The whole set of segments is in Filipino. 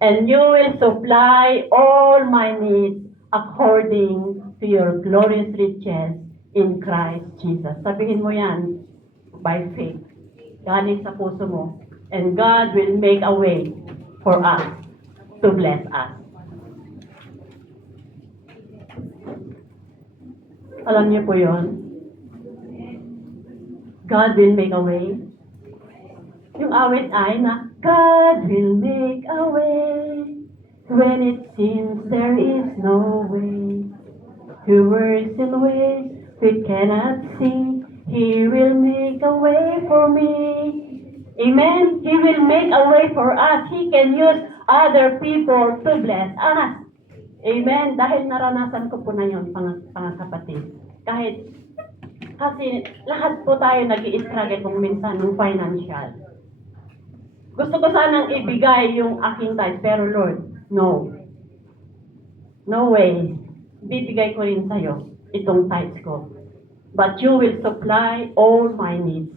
and you will supply all my needs according to your glorious riches in Christ Jesus. Sabihin mo yan by faith. Galing sa puso mo. And God will make a way for us to bless us. Alam niyo po yun? God will make a way. Yung awit ay na, God will make a way when it seems there is no way. He works in ways we cannot see. He will make a way for me. Amen? He will make a way for us. He can use other people to bless us. Amen? Dahil naranasan ko po na yun, mga kapatid. Kasi lahat po tayo nag-i-struggle kung minsan ng financial. Gusto ko sanang ibigay yung aking tithe, pero Lord, no. No way. Bibigay ko rin sa'yo itong tithe ko. But you will supply all my needs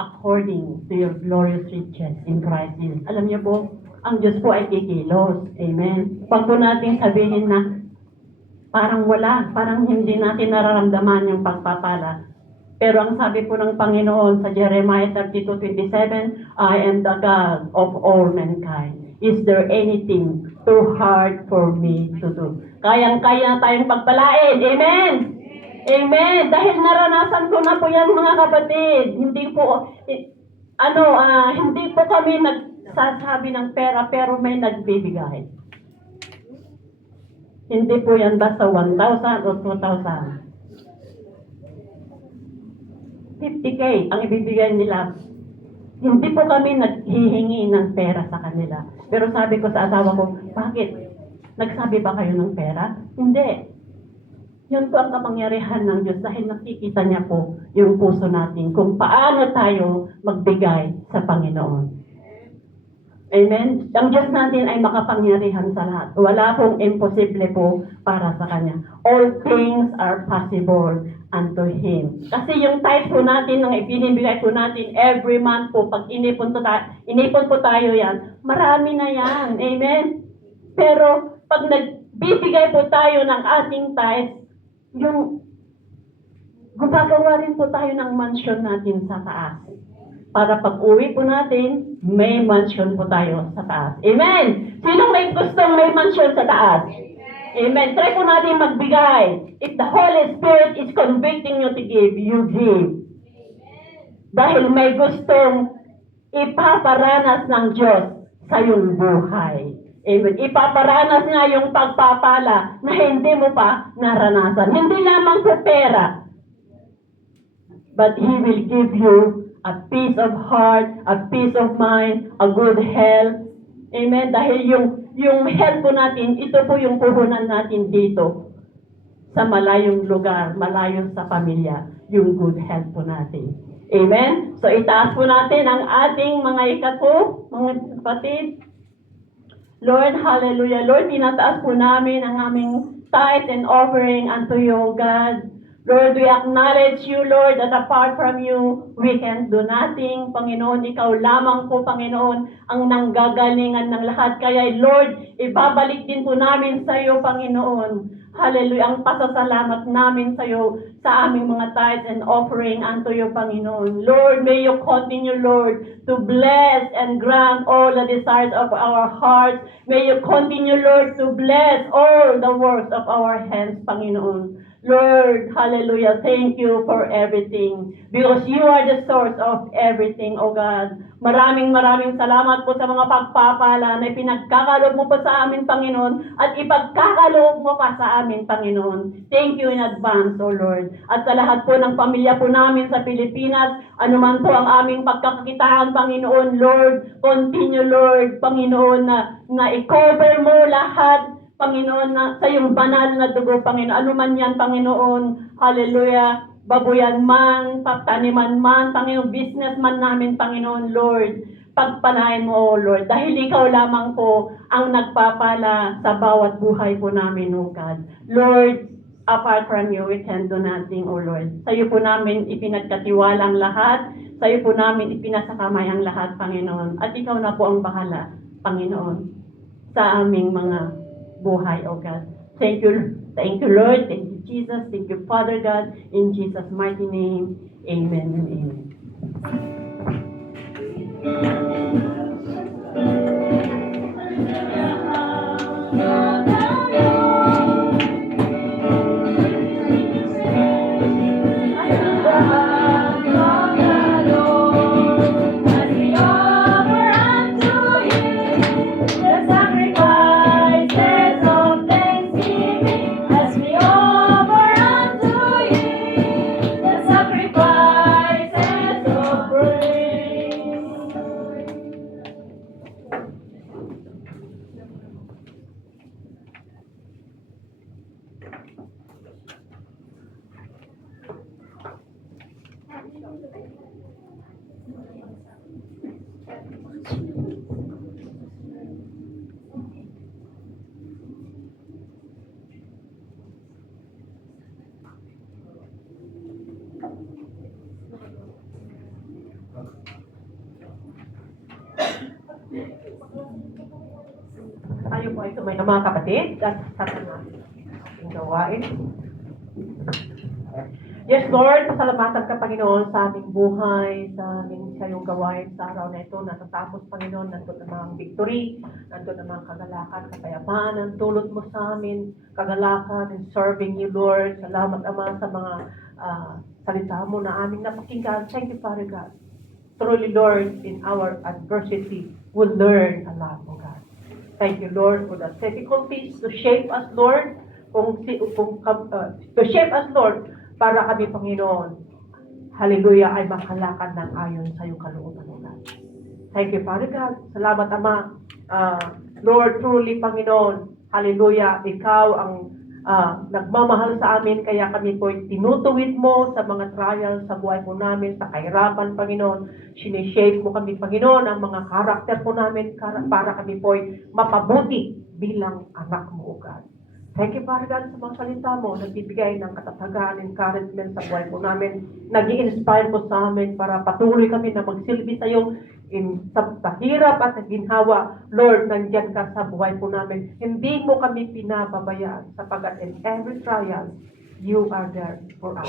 according to your glorious riches in Christ Jesus. Alam niyo po, ang Diyos po ay kikilos. Amen. Pag po natin sabihin na parang wala, parang hindi natin nararamdaman yung pagpapala. Pero ang sabi po ng Panginoon sa Jeremiah 32:27, I am the God of all mankind. Is there anything too hard for me to do? Kayang-kaya na tayong pagpalain. Amen! Amen! Dahil naranasan ko na po yan, mga kapatid. Hindi po kami nagsasabi ng pera, pero may nagbibigay. Hindi po yan basta 1,000 o 2,000. 50K ang ibibigay nila. Hindi po kami naghihingi ng pera sa kanila. Pero sabi ko sa asawa ko, bakit? Nagsabi ba kayo ng pera? Hindi. Yun po ang kapangyarihan ng Diyos dahil nakikita niya po yung puso natin kung paano tayo magbigay sa Panginoon. Amen? Ang Diyos natin ay makapangyarihan sa lahat. Wala pong imposible po para sa Kanya. All things are possible unto Him. Kasi yung tithe po natin, ang ibinibigay po natin every month po, pag inipon po tayo yan, marami na yan. Amen? Pero pag nagbibigay po tayo ng ating tithe, yung gumagawa rin po tayo ng mansion natin sa taas. Para pag uwi po natin, may mansion po tayo sa taas. Amen! Sinong may gustong may mansion sa taas? Amen. Try po natin magbigay. If the Holy Spirit is convicting you to give, you give. Dahil may gustong ipaparanas ng Diyos sa iyong buhay. Amen. Ipaparanas niya yung pagpapala na hindi mo pa naranasan. Hindi lamang po pera. But He will give you a peace of heart, a peace of mind, a good health. Amen. Dahil yung health po natin, ito po yung puhunan natin dito sa malayong lugar, malayo sa pamilya, yung good health po natin. Amen? So itaas po natin ang ating mga ikat po, mga kapatid. Lord, hallelujah. Lord, tinataas po namin ang aming tithe and offering unto you, God. Lord, we acknowledge you, Lord, that apart from you, we can do nothing. Panginoon, ikaw lamang po, Panginoon, ang nanggagalingan ng lahat. Kaya, Lord, ibabalik din po namin sa iyo, Panginoon. Hallelujah, ang pasasalamat namin sa iyo sa aming mga tithes and offering unto you, Panginoon. Lord, may you continue, Lord, to bless and grant all the desires of our hearts. May you continue, Lord, to bless all the works of our hands, Panginoon. Lord, hallelujah, thank you for everything. Because you are the source of everything, O God. Maraming salamat po sa mga pagpapala na ipinagkakaloob mo pa sa amin, Panginoon, at ipagkakaloob mo pa sa amin, Panginoon. Thank you in advance, O Lord. At sa lahat po ng pamilya po namin sa Pilipinas, anuman po ang aming pagkakakitaan, Panginoon, Lord, continue, Lord, Panginoon, na i-cover mo lahat, Panginoon, na sa iyong banal na dugo, Panginoon. Ano man yan, Panginoon. Hallelujah. Babuyan man, pagtaniman man, Panginoon, business man namin, Panginoon, Lord. Pagpalain mo, O Lord. Dahil ikaw lamang po ang nagpapala sa bawat buhay po namin, O God. Lord, apart from you, we can do nothing, O Lord. Sa iyo po namin ipinagkatiwala ang lahat. Sa iyo po namin ipinasakamay ang lahat, Panginoon. At ikaw na po ang bahala Panginoon, sa aming mga buhay, O God. Thank you, Lord. Thank you, Jesus. Thank you, Father God. In Jesus' mighty name, amen and amen. Tayo po ay tumayo mga kapatid at sa ating gawain. Yes, Lord, pasalamatan ka, Panginoon, sa aming buhay, sa aming sayong gawain sa araw na ito. Natatapos, Panginoon, nandun namang victory, nandun namang kagalakan, kapayapaan, ang tulot mo sa amin, kagalakan, and serving you, Lord. Salamat, Ama, sa mga salita mo na aming napakinggan. Thank you, Father God. Truly, Lord, in our adversity, we'll learn a lot, O God. Thank you, Lord, for the difficulties to shape us, Lord, to shape us, Lord, para kami, Panginoon, hallelujah, ay makalakad ng ayon sa iyong kalooban, O God. Thank you, Father God. Salamat, Ama. Lord, truly, Panginoon, hallelujah, ikaw ang nagmamahal sa amin, kaya kami po tinutuwid mo sa mga trials sa buhay po namin, sa kahirapan, Panginoon. Sineshape mo kami, Panginoon, ang mga karakter po namin para kami po mapabuti bilang anak mo, O God. Thank you, Father God, sa mga salita mo, nagbibigay ng katatagan, encouragement sa buhay po namin, nag-i-inspire po sa amin para patuloy kami na magsilbi sa iyo sa hirap at sa ginhawa. Lord, nandyan ka sa buhay po namin. Hindi mo kami pinababayaan sapagat in every trial, you are there for us.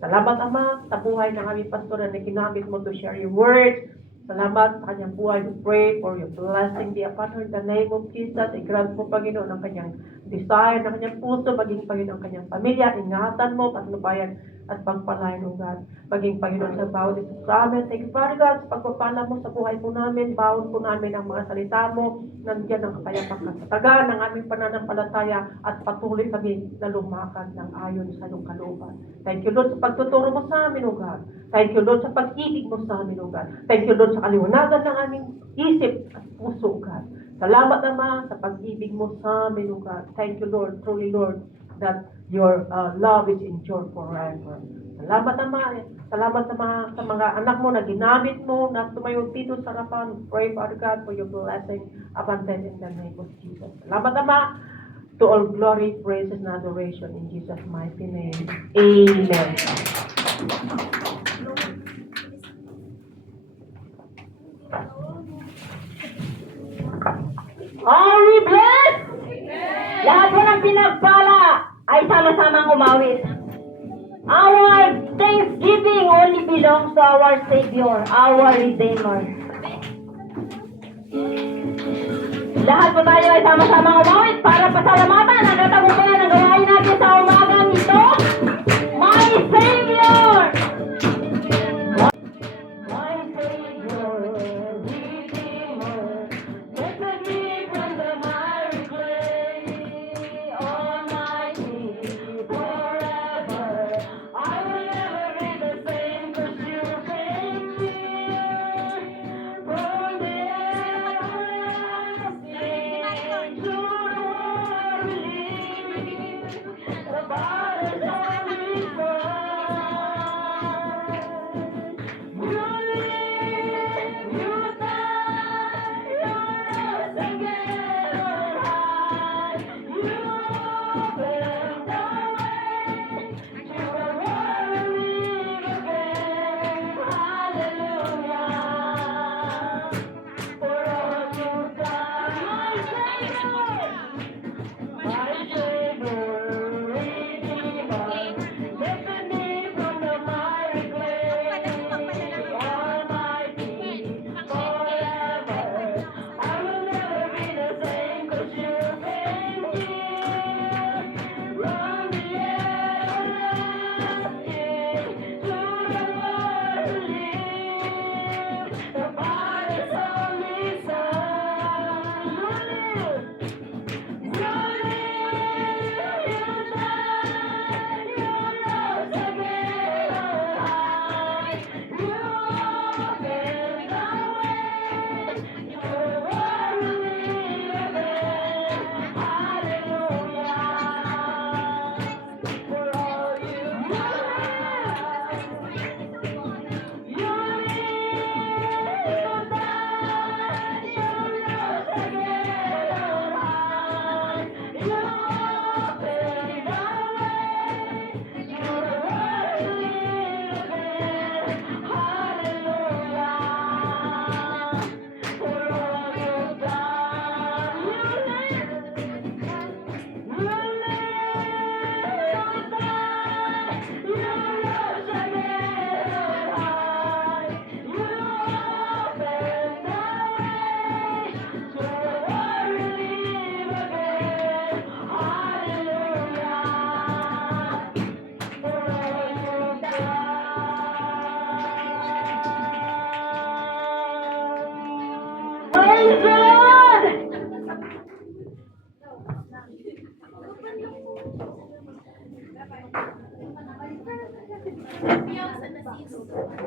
Salamat, Ama, sa buhay ng aming pastor na ginamit mo to share your words. Salamat sa kanyang buhay. We pray for your blessing be upon her in the name of Jesus. I-grant mo, Panginoon, ang kanyang desire, ang kanyang puso, maging Panginoon ang kanyang pamilya. Ingatan mo, patnubayan at pagpalain, O God. Maging Panginoon sa bawat ito sa amin. Thank you, Father God, sa pagpapala mo sa buhay po namin. Bawon po namin ang mga salita mo. Nandiyan ang kapayapang katatagan ng aming pananampalataya at patuloy kami na lumakad ng ayon sa iyong kalooban. Thank you, Lord, sa pagtuturo mo sa amin, O God. Thank you, Lord, sa pag-ibig mo sa amin, O God. Thank you, Lord, sa kaliwanagan ng aming isip at puso, O God. Salamat, Ama, sa pag-ibig mo sa amin, O God. Thank you, Lord, truly, Lord, that your love is endured forever. Salamat, Ama. Salamat sa mga anak mo na ginamit mo na tumayo dito sa harapan. Pray, Father God, for your blessing upon them in the name of Jesus. Salamat, Ama. To all glory, praises, and adoration in Jesus' mighty name. Amen. Are we blessed? Lahat po ng pinagpala ay sama-samang umawit. Our thanksgiving only belongs to our Savior, our Redeemer. Lahat po tayo ay sama-samang umawit para pasalamatan ang katagumpayan ng gawain natin sa umagang ito. My Savior! My Savior, Redeemer, lifted me from the miry clay, Almighty, forever. I will never be the same 'cause you came near. From there, to the world, believe me. Sige.